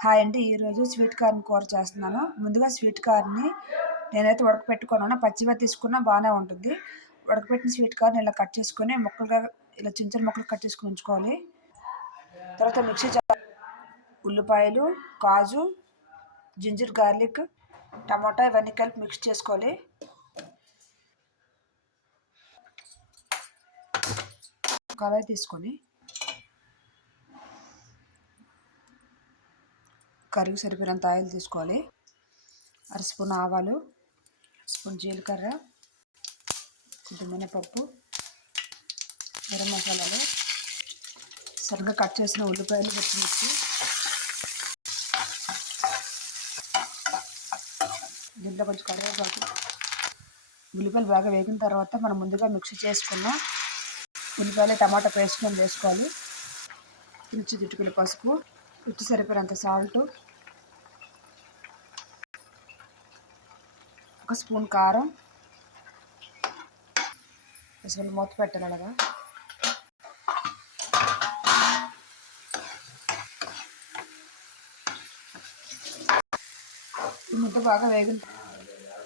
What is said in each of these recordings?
Hi అండి. ఈరోజు sweet corn కూర చేస్తున్నాను. ముందుగా స్వీట్ కార్న్ని నేనైతే ఉడకపెట్టుకున్నాను. పచ్చిగా తీసుకున్నా బాగానే ఉంటుంది. ఉడకపెట్టిన స్వీట్ కార్న్ ఇలా కట్ చేసుకొని ముక్కలుగా ఇలా చిన్న చిన్న ముక్కలు కట్ చేసుకొని ఉంచుకోవాలి. తర్వాత మిక్సీ ఉల్లిపాయలు, కాజు, జింజర్ గార్లిక్, టమాటా ఇవన్నీ కలిపి మిక్స్ చేసుకోవాలి. కళాయి తీసుకొని కర్రీకి సరిపోయినంత ఆయిల్ తీసుకోవాలి. అర స్పూన్ ఆవాలు, స్పూన్ జీలకర్ర, కొంచెం మినపప్పు, గరం మసాలాలు, సరిగ్గా కట్ చేసిన ఉల్లిపాయలు, పచ్చిమిర్చి, దీంట్లో కొంచెం కరివేపాకు. ఉల్లిపాయలు బాగా వేగిన తర్వాత మనం ముందుగా మిక్సీ చేసుకున్న ఉల్లిపాయలు టమాటా పేస్ట్ వేసుకోవాలి. రుచి చిటికెడు పసుపు, రుచి సరిపోయినంత సాల్ట్, ఒక స్పూన్ కారం, అసలు మూత పెట్టాలి. అలాగా ఈ ముద్ద బాగా వేగిన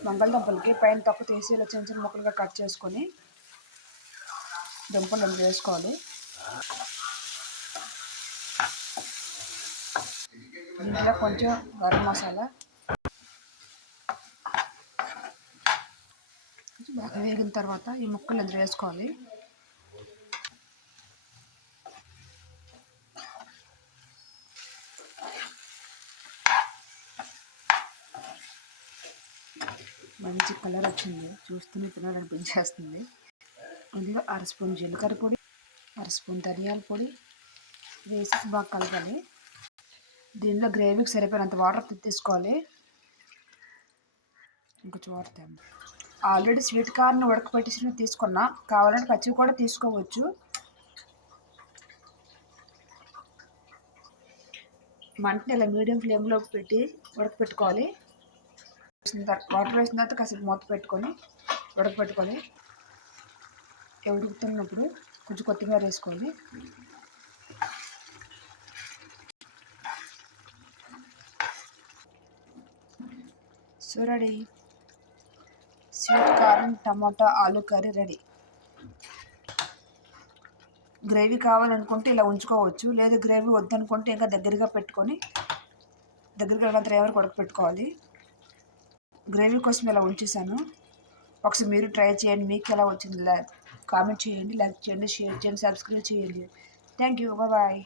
బంగాళదుంపలకి పైన తొక్క తీసి ఇలా చిన్న చిన్న ముక్కలుగా కట్ చేసుకొని దుంపలు వేసుకోవాలి. దీంట్లో కొంచెం గరం మసాలా బాగా వేగిన తర్వాత ఈ ముక్కలు ఇందులో వేసుకోవాలి. మంచి కలర్ వచ్చింది, చూస్తూనే తినాలనిపించేస్తుంది. ఇందులో అర స్పూన్ జీలకర్ర పొడి, అర స్పూన్ ధనియాల పొడి వేసి బాగా కలపాలి. దీనిలో గ్రేవీకి సరిపోయినంత వాటర్ తీసుకోవాలి. ఇంకొంచెం వాటర్ ఆల్రెడీ స్వీట్ కార్న్ ఉడకపెట్టేసి తీసుకున్నా, కావాలంటే పచ్చివి కూడా తీసుకోవచ్చు. మంటని ఇలా మీడియం ఫ్లేమ్లో పెట్టి ఉడకపెట్టుకోవాలి. వాటర్ వేసిన తర్వాత కాసేపు మూత పెట్టుకొని ఉడకపెట్టుకొని ఉడుకుతున్నప్పుడు కొంచెం కొత్తిమీర వేసుకోవాలి. సో రెడీ, స్వీట్ కార్న్ టమాటా ఆలు కర్రీ రెడీ. గ్రేవీ కావాలనుకుంటే ఇలా ఉంచుకోవచ్చు, లేదు గ్రేవీ వద్దనుకుంటే ఇంకా దగ్గరగా పెట్టుకొని దగ్గరగా ఎవరికి ఉడకపెట్టుకోవాలి. గ్రేవీ కోసం ఇలా ఉంచేసాను. ఒకసారి మీరు ట్రై చేయండి. మీకు ఎలా వచ్చింది కామెంట్ చేయండి, లైక్ చేయండి, షేర్ చేయండి, సబ్స్క్రైబ్ చేయండి. Thank you, bye.